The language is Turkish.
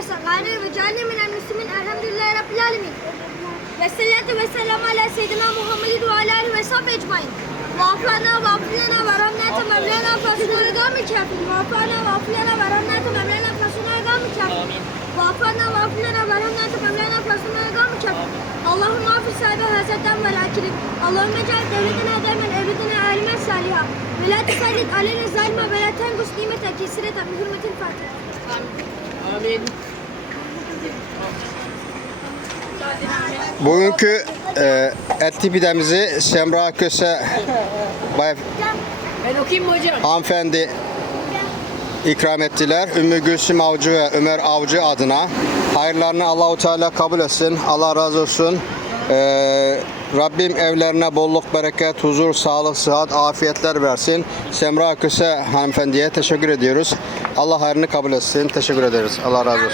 Lezi et'amene ve minel müslümin elhamdülillahi rabbil alemin. Ve salatu ve selam ala seyyidina Muhammedin ve ala alihi ve sahbihi ecmain. Vaflana vaflana ve ramnata mevlana fasuna gami kafir. Vaflana vaflana ve ramnata mevlana fasuna gami kafir. Vaflana vaflana ve ramnata mevlana fasuna gami kafir. Allahümme hafız sahibi hasetten ve lakirim. Allahümme cel devletine demen evletine alimen saliha. Ve la tesallit aleyne zalime ve la tengus nimete kesireten bi hürmetil Fatiha. Amin. Bugünkü e, etli pidemizi Semra Köse bay Ben okuyayım mı hocam? hanımefendi ikram ettiler. Ümmü Gülsüm Avcı ve Ömer Avcı adına. Hayırlarını Allahu Teala kabul etsin. Allah razı olsun. E, Rabbim evlerine bolluk, bereket, huzur, sağlık, sıhhat, afiyetler versin. Semra Köse hanımefendiye teşekkür ediyoruz. Allah hayrını kabul etsin. Teşekkür ederiz. Allah razı olsun.